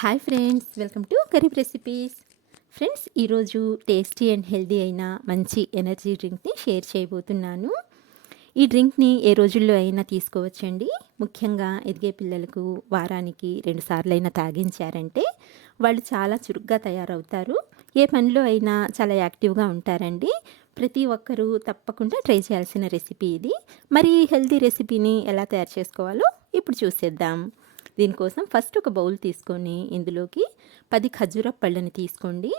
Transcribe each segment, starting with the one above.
Hi friends, welcome to Garib recipes. Friends, ఈరోజు tasty and healthy అయిన మంచి ఎనర్జీ డ్రింక్ని షేర్ చేయబోతున్నాను. ఈ డ్రింక్ని ఏ రోజుల్లో అయినా తీసుకోవచ్చండి. ముఖ్యంగా ఎదిగే పిల్లలకు వారానికి 2 సార్లైనా తాగించారంటే వాళ్ళు చాలా చురుగ్గా తయారవుతారు. ఏ పనిలో అయినా చాలా యాక్టివ్గా ఉంటారండి. ప్రతి ఒక్కరూ తప్పకుండా ట్రై చేయాల్సిన రెసిపీ ఇది. మరి ఈ హెల్దీ రెసిపీని ఎలా తయారు చేసుకోవాలో ఇప్పుడు చూసేద్దాం. దీనికోసం ఫస్ట్ ఒక బౌల్ తీసుకొని ఇందులోకి 10 ఖర్జూర పళ్ళని తీసుకోండి.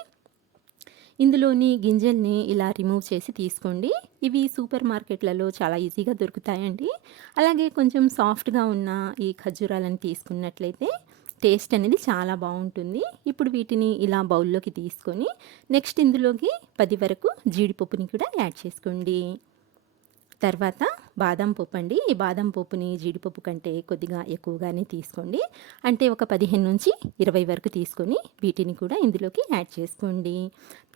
ఇందులోని గింజల్ని ఇలా రిమూవ్ చేసి తీసుకోండి. ఇవి సూపర్ మార్కెట్లలో చాలా ఈజీగా దొరుకుతాయండి. అలాగే కొంచెం సాఫ్ట్గా ఉన్న ఈ ఖర్జూరాలను తీసుకున్నట్లయితే టేస్ట్ అనేది చాలా బాగుంటుంది. ఇప్పుడు వీటిని ఇలా బౌల్లోకి తీసుకొని నెక్స్ట్ ఇందులోకి 10 వరకు జీడిపప్పుని కూడా యాడ్ చేసుకోండి. తర్వాత బాదం పప్పు అండి. ఈ బాదం పప్పుని జీడిపప్పు కంటే కొద్దిగా ఎక్కువగానే తీసుకోండి. అంటే ఒక 15 నుంచి 20 వరకు తీసుకొని వీటిని కూడా ఇందులోకి యాడ్ చేసుకోండి.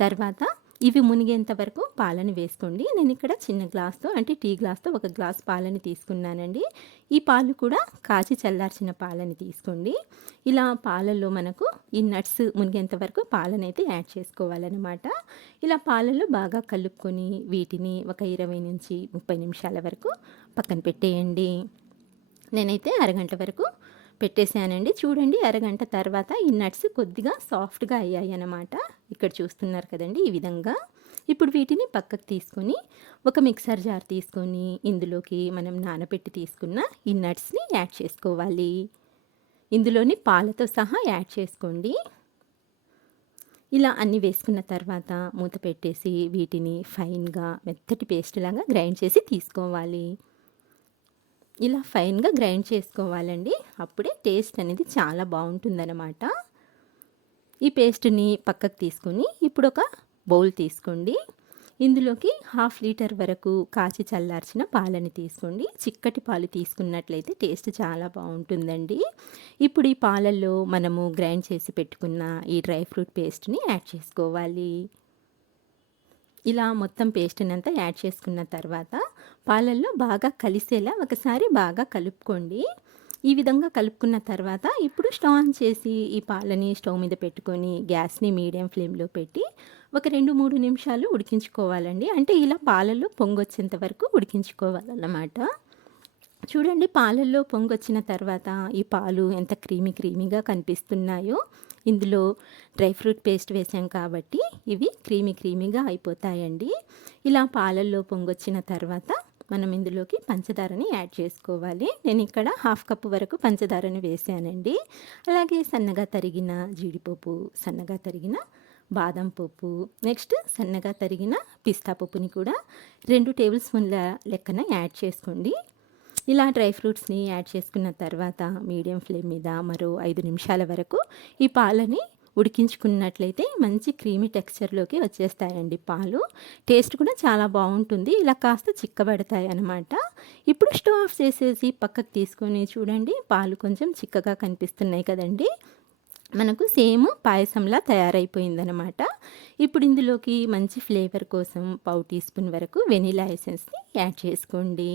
తర్వాత ఇవి మునిగేంత వరకు పాలని వేసుకోండి. నేను ఇక్కడ చిన్న గ్లాస్తో అంటే టీ గ్లాస్తో 1 గ్లాస్ పాలని తీసుకున్నానండి. ఈ పాలు కూడా కాచి చల్లార్చిన పాలని తీసుకోండి. ఇలా పాలల్లో మనకు ఈ నట్స్ మునిగేంత వరకు పాలనైతే యాడ్ చేసుకోవాలన్నమాట. ఇలా పాలల్లో బాగా కలుపుకొని వీటిని ఒక 20 నుంచి 30 నిమిషాల వరకు పక్కన పెట్టేయండి. నేనైతే అరగంట వరకు పెట్టేశానండి. చూడండి, అరగంట తర్వాత ఈ నట్స్ కొద్దిగా సాఫ్ట్గా అయ్యాయి అన్నమాట. ఇక్కడ చూస్తున్నారు కదండి, ఈ విధంగా. ఇప్పుడు వీటిని పక్కకు తీసుకొని ఒక మిక్సర్ జార్ తీసుకొని ఇందులోకి మనం నానబెట్టి తీసుకున్న ఈ నట్స్ని యాడ్ చేసుకోవాలి. ఇందులోని పాలతో సహా యాడ్ చేసుకోండి. ఇలా అన్నీ వేసుకున్న తర్వాత మూత పెట్టేసి వీటిని ఫైన్గా మెత్తటి పేస్ట్ లాగా గ్రైండ్ చేసి తీసుకోవాలి. ఇలా ఫైన్గా గ్రైండ్ చేసుకోవాలండి. అప్పుడే టేస్ట్ అనేది చాలా బాగుంటుందన్నమాట. ఈ పేస్ట్ని పక్కకు తీసుకొని ఇప్పుడు ఒక బౌల్ తీసుకోండి. ఇందులోకి 1/2 లీటర్ వరకు కాచి చల్లార్చిన పాలని తీసుకోండి. చిక్కటి పాలు తీసుకున్నట్లయితే టేస్ట్ చాలా బాగుంటుందండి. ఇప్పుడు ఈ పాలల్లో మనము గ్రైండ్ చేసి పెట్టుకున్న ఈ డ్రై ఫ్రూట్ పేస్ట్ని యాడ్ చేసుకోవాలి. ఇలా మొత్తం పేస్ట్ని అంతా యాడ్ చేసుకున్న తర్వాత పాలల్లో బాగా కలిసేలా ఒకసారి బాగా కలుపుకోండి. ఈ విధంగా కలుపుకున్న తర్వాత ఇప్పుడు స్టవ్ ఆన్ చేసి ఈ పాలని స్టవ్ మీద పెట్టుకొని గ్యాస్ని మీడియం ఫ్లేమ్లో పెట్టి ఒక 2-3 నిమిషాలు ఉడికించుకోవాలండి. అంటే ఇలా పాలల్లో పొంగొచ్చేంత వరకు ఉడికించుకోవాలన్నమాట. చూడండి, పాలల్లో పొంగొచ్చిన తర్వాత ఈ పాలు ఎంత క్రీమీగా కనిపిస్తున్నాయో. ఇందులో డ్రై ఫ్రూట్ పేస్ట్ వేసాం కాబట్టి ఇవి క్రీమీగా అయిపోతాయండి. ఇలా పాలల్లో పొంగొచ్చిన తర్వాత మనం ఇందులోకి పంచదారని యాడ్ చేసుకోవాలి. నేను ఇక్కడ 1/2 కప్పు వరకు పంచదారని వేసానండి. అలాగే సన్నగా తరిగిన జీడిపప్పు, సన్నగా తరిగిన బాదం పప్పు, నెక్స్ట్ సన్నగా తరిగిన పిస్తా పప్పుని కూడా 2 టేబుల్ స్పూన్ల లెక్కన యాడ్ చేసుకోండి. ఇలా డ్రై ఫ్రూట్స్ని యాడ్ చేసుకున్న తర్వాత మీడియం ఫ్లేమ్ మీద మరో 5 నిమిషాల వరకు ఈ పాలని ఉడికించుకున్నట్లయితే మంచి క్రీమీ టెక్స్చర్లోకి వచ్చేస్తాయండి పాలు. టేస్ట్ కూడా చాలా బాగుంటుంది. ఇలా కాస్త చిక్కబడతాయి అన్నమాట. ఇప్పుడు స్టవ్ ఆఫ్ చేసేసి పక్కకు తీసుకొని చూడండి, పాలు కొంచెం చిక్కగా కనిపిస్తున్నాయి కదండి. మనకు సేమ్ పాయసంలా తయారైపోయిందనమాట. ఇప్పుడు ఇందులోకి మంచి ఫ్లేవర్ కోసం 1/4 టీ స్పూన్ వరకు వెనిలా ఎసెన్స్ని యాడ్ చేసుకోండి.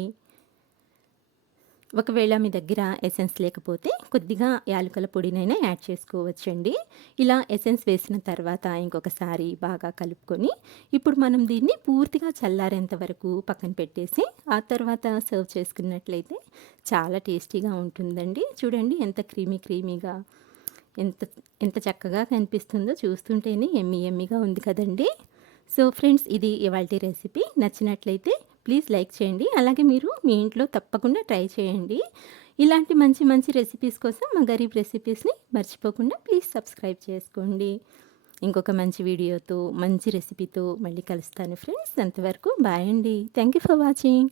ఒకవేళ మీ దగ్గర ఎసెన్స్ లేకపోతే కొద్దిగా యాలకుల పొడినైనా యాడ్ చేసుకోవచ్చండి. ఇలా ఎసెన్స్ వేసిన తర్వాత ఇంకొకసారి బాగా కలుపుకొని ఇప్పుడు మనం దీన్ని పూర్తిగా చల్లారేంత వరకు పక్కన పెట్టేసి ఆ తర్వాత సర్వ్ చేసుకున్నట్లయితే చాలా టేస్టీగా ఉంటుందండి. చూడండి, ఎంత క్రీమీగా ఎంత ఎంత చక్కగా కనిపిస్తుందో. చూస్తుంటేనే ఎమ్మీగా ఉంది కదండి. సో ఫ్రెండ్స్, ఇది ఇవాల్టి రెసిపీ. నచ్చినట్లయితే ప్లీజ్ లైక్ చేయండి. అలాగే మీరు మీ ఇంట్లో తప్పకుండా ట్రై చేయండి. ఇలాంటి మంచి రెసిపీస్ కోసం మా గరీబ్ రెసిపీస్ని మర్చిపోకుండా ప్లీజ్ సబ్స్క్రైబ్ చేసుకోండి. ఇంకొక మంచి వీడియోతో మంచి రెసిపీతో మళ్ళీ కలుస్తాను ఫ్రెండ్స్. అంతవరకు బాయ్ అండి. Thank you for watching.